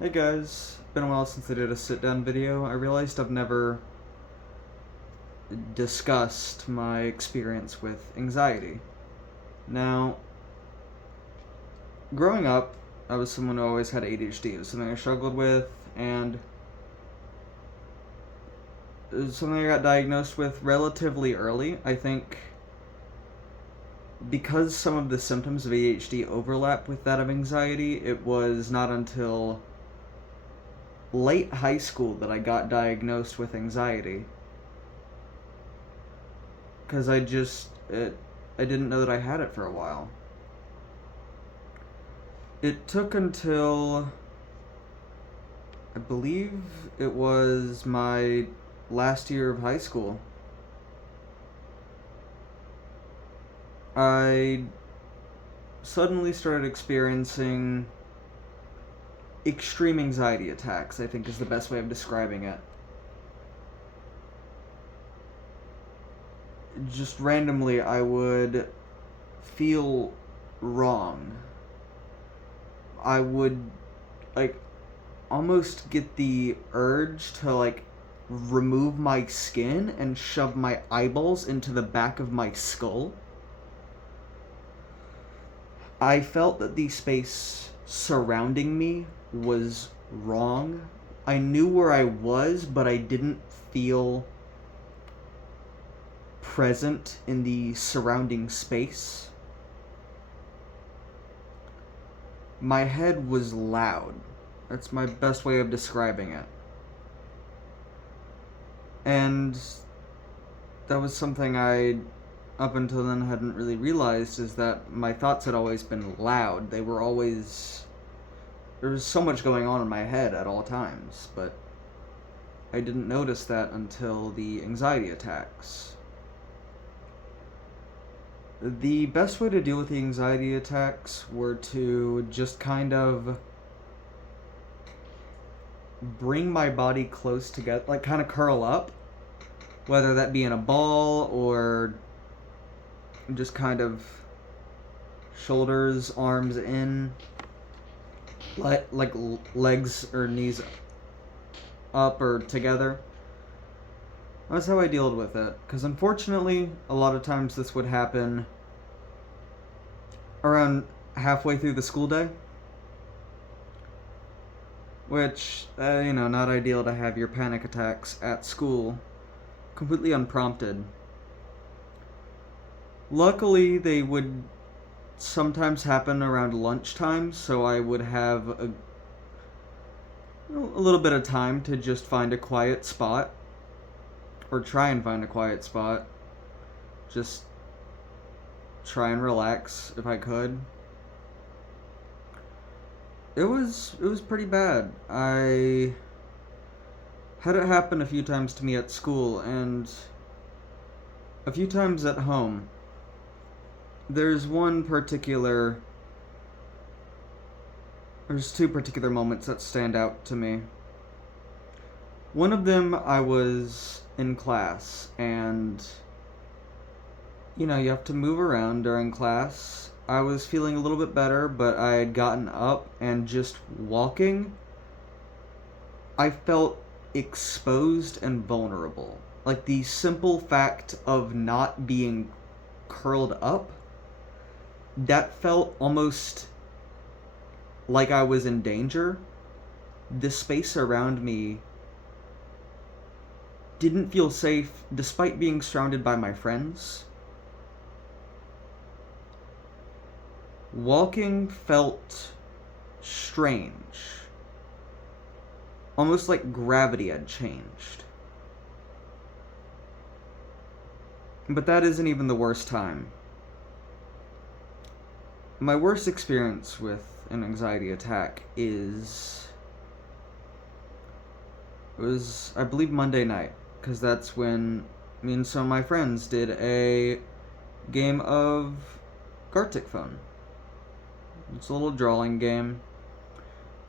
Hey guys, been a while since I did a sit down video. I realized I've never discussed my experience with anxiety. Now, growing up, I was someone who always had ADHD. It was something I struggled with, and it was something I got diagnosed with relatively early. I think because some of the symptoms of ADHD overlap with that of anxiety, it was not until late high school that I got diagnosed with anxiety. Because I didn't know that I had it for a while. It took until I believe it was my last year of high school. I suddenly started experiencing extreme anxiety attacks, I think is the best way of describing it. Just randomly, I would feel wrong. I would, like, almost get the urge to, like, remove my skin and shove my eyeballs into the back of my skull. I felt that the space surrounding me was wrong. I knew where I was, but I didn't feel present in the surrounding space. My head was loud. That's my best way of describing it. And that was something I, up until then, hadn't really realized, is that my thoughts had always been loud. They were always. There was so much going on in my head at all times, but I didn't notice that until the anxiety attacks. The best way to deal with the anxiety attacks were to just kind of bring my body close together, like kind of curl up, whether that be in a ball or just kind of shoulders, arms in, like legs or knees up or together. That's how I dealt with it. Because unfortunately, a lot of times this would happen around halfway through the school day. Which, not ideal to have your panic attacks at school completely unprompted. Luckily, they would sometimes happen around lunchtime, so I would have a little bit of time to just find a quiet spot, or try and find a quiet spot. Just try and relax if I could. It was pretty bad. I had it happen a few times to me at school and a few times at home. There's one particular there's two particular moments that stand out to me. One of them, I was in class, and you have to move around during class. I was feeling a little bit better, but I had gotten up and just walking, I felt exposed and vulnerable. Like the simple fact of not being curled up, that felt almost like I was in danger. The space around me didn't feel safe despite being surrounded by my friends. Walking felt strange. Almost like gravity had changed. But that isn't even the worst time. My worst experience with an anxiety attack it was, I believe, Monday night, because that's when me and some of my friends did a game of Gartic Phone. It's a little drawing game.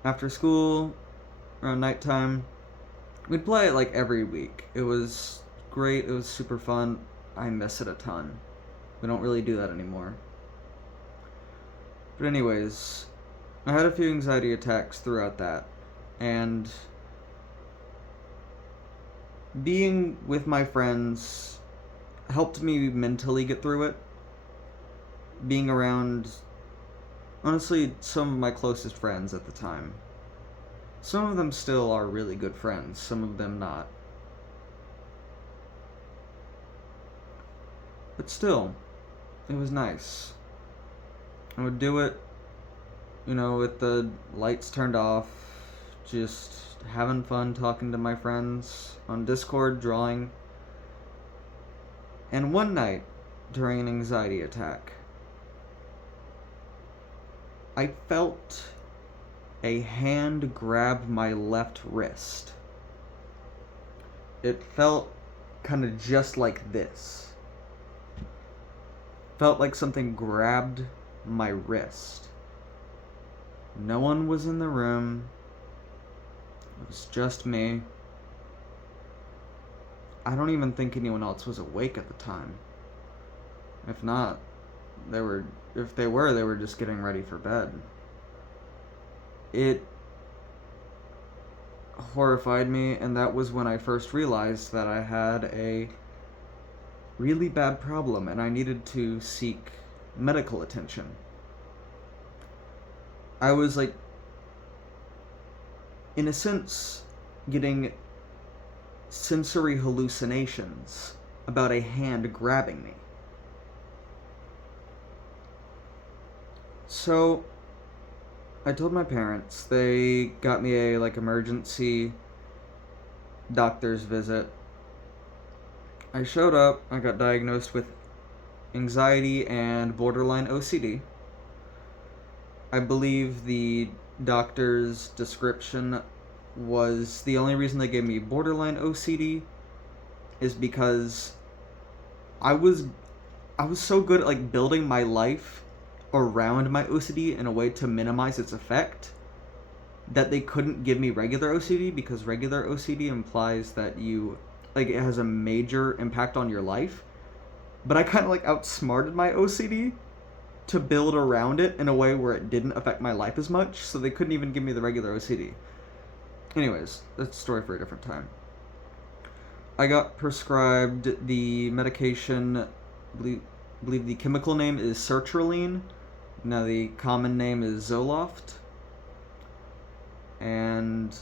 After school, around nighttime, we'd play it like every week. It was great, it was super fun. I miss it a ton. We don't really do that anymore. But anyways, I had a few anxiety attacks throughout that. And being with my friends helped me mentally get through it. Being around, honestly, some of my closest friends at the time. Some of them still are really good friends, some of them not. But still, it was nice. I would do it, with the lights turned off, just having fun talking to my friends on Discord, drawing. And one night, during an anxiety attack, I felt a hand grab my left wrist. It felt kind of just like this. Felt like something grabbed my wrist. No one was in the room. It was just me. I don't even think anyone else was awake at the time. If not, if they were, they were just getting ready for bed. It horrified me, and that was when I first realized that I had a really bad problem and I needed to seek medical attention. I was like, in a sense, getting sensory hallucinations about a hand grabbing me. So, I told my parents. They got me a emergency doctor's visit. I showed up. I got diagnosed with anxiety and borderline OCD. I believe the doctor's description was the only reason they gave me borderline OCD is because I was so good at building my life around my OCD in a way to minimize its effect that they couldn't give me regular OCD, because regular OCD implies that it has a major impact on your life. But I kind of outsmarted my OCD to build around it in a way where it didn't affect my life as much, so they couldn't even give me the regular OCD. Anyways, that's a story for a different time. I got prescribed the medication, I believe the chemical name is sertraline. Now the common name is Zoloft. And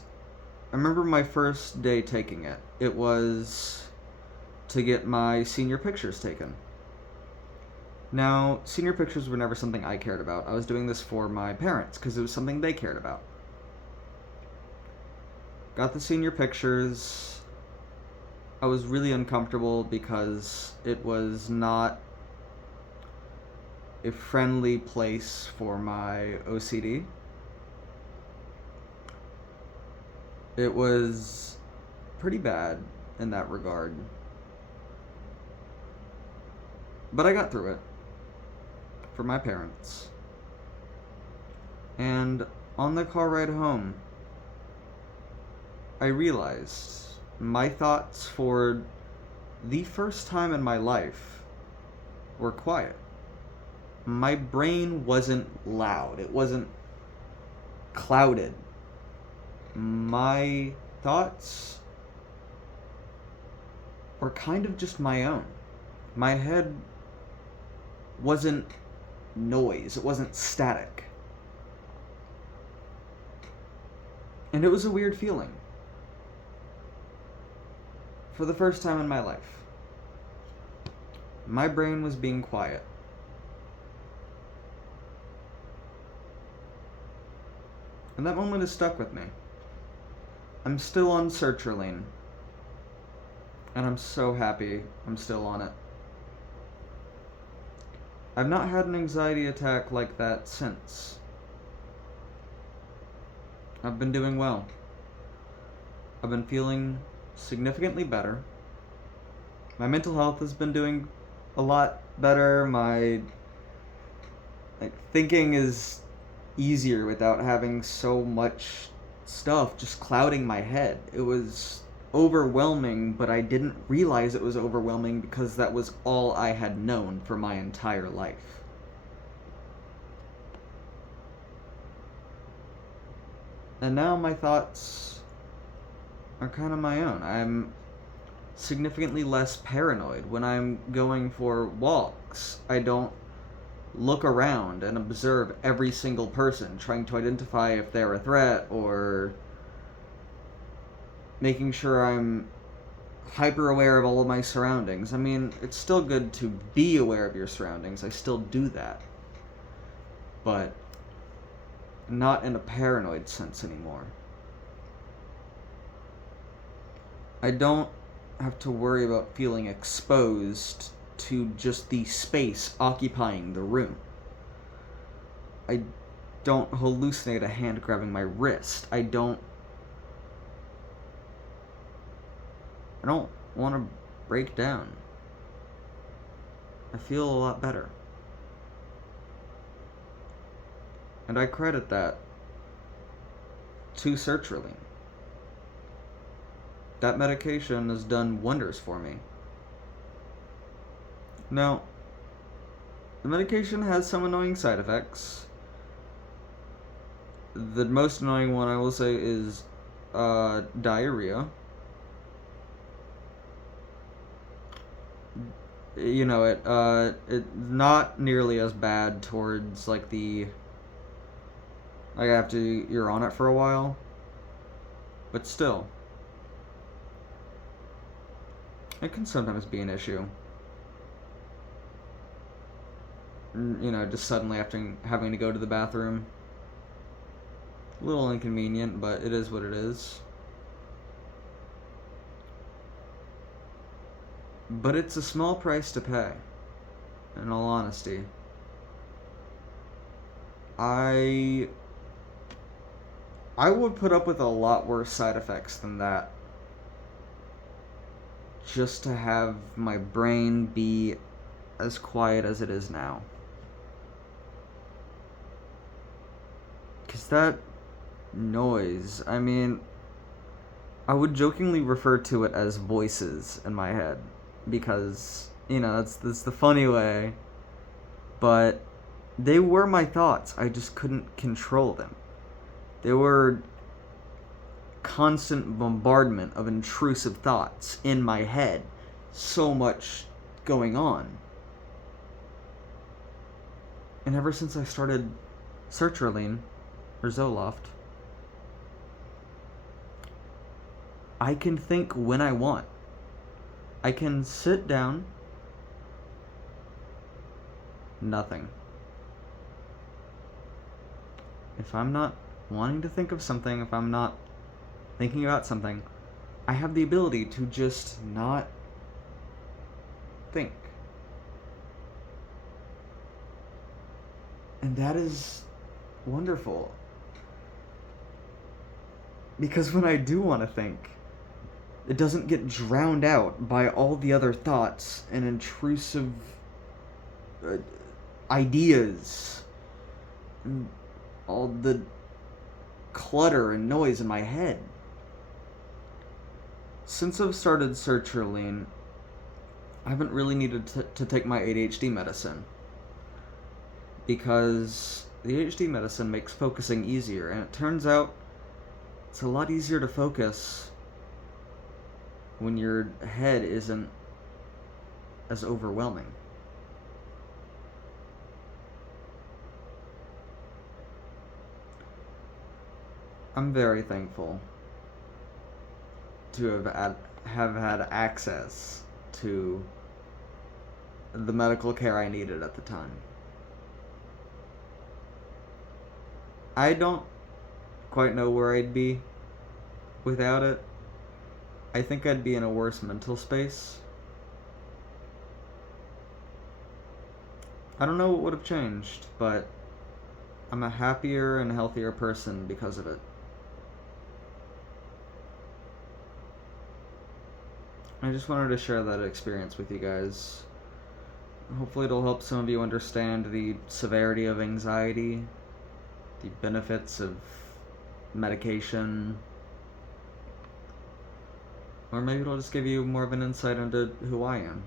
I remember my first day taking it. It was to get my senior pictures taken. Now, senior pictures were never something I cared about. I was doing this for my parents because it was something they cared about. Got the senior pictures. I was really uncomfortable because it was not a friendly place for my OCD. It was pretty bad in that regard. But I got through it for my parents. And on the car ride home, I realized my thoughts for the first time in my life were quiet. My brain wasn't loud. It wasn't clouded. My thoughts were kind of just my own. My head wasn't noise. It wasn't static. And it was a weird feeling. For the first time in my life, my brain was being quiet. And that moment has stuck with me. I'm still on sertraline. And I'm so happy I'm still on it. I've not had an anxiety attack like that since. I've been doing well. I've been feeling significantly better. My mental health has been doing a lot better. My thinking is easier without having so much stuff just clouding my head. It was overwhelming, but I didn't realize it was overwhelming because that was all I had known for my entire life. And now my thoughts are kind of my own. I'm significantly less paranoid when I'm going for walks. I don't look around and observe every single person, trying to identify if they're a threat or making sure I'm hyper aware of all of my surroundings. I mean, it's still good to be aware of your surroundings. I still do that. But not in a paranoid sense anymore. I don't have to worry about feeling exposed to just the space occupying the room. I don't hallucinate a hand grabbing my wrist. I don't want to break down. I feel a lot better. And I credit that to sertraline. That medication has done wonders for me. Now, the medication has some annoying side effects. The most annoying one I will say is diarrhea. You know, it's not nearly as bad towards like after you're on it for a while, but still, it can sometimes be an issue. You know, just suddenly having to go to the bathroom. A little inconvenient, but it is what it is. But it's a small price to pay, in all honesty. I would put up with a lot worse side effects than that, just to have my brain be as quiet as it is now. Because that noise, I mean, I would jokingly refer to it as voices in my head, because, you know, that's the funny way, but they were my thoughts. I just couldn't control them. They were constant bombardment of intrusive thoughts in my head. So much going on. And ever since I started sertraline, or Zoloft, I can think when I want. I can sit down, nothing. If I'm not wanting to think of something, if I'm not thinking about something, I have the ability to just not think. And that is wonderful. Because when I do want to think, it doesn't get drowned out by all the other thoughts and intrusive ideas and all the clutter and noise in my head. Since I've started sertraline, I haven't really needed to take my ADHD medicine, because the ADHD medicine makes focusing easier, and it turns out it's a lot easier to focus when your head isn't as overwhelming. I'm very thankful to have had access to the medical care I needed at the time. I don't quite know where I'd be without it. I think I'd be in a worse mental space. I don't know what would have changed, but I'm a happier and healthier person because of it. I just wanted to share that experience with you guys. Hopefully it'll help some of you understand the severity of anxiety, the benefits of medication, or maybe it'll just give you more of an insight into who I am.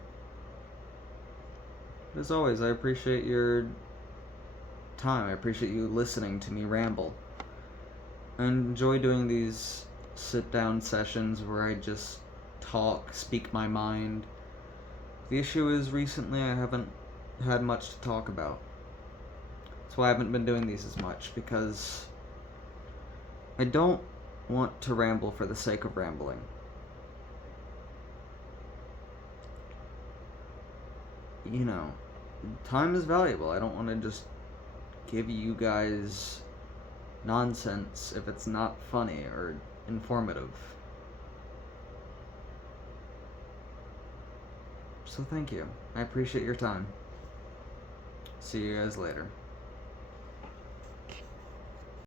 As always, I appreciate your time. I appreciate you listening to me ramble. I enjoy doing these sit-down sessions where I just talk, speak my mind. The issue is recently I haven't had much to talk about. That's why I haven't been doing these as much, because I don't want to ramble for the sake of rambling. You know, time is valuable. I don't want to just give you guys nonsense if it's not funny or informative. So thank you. I appreciate your time. See you guys later.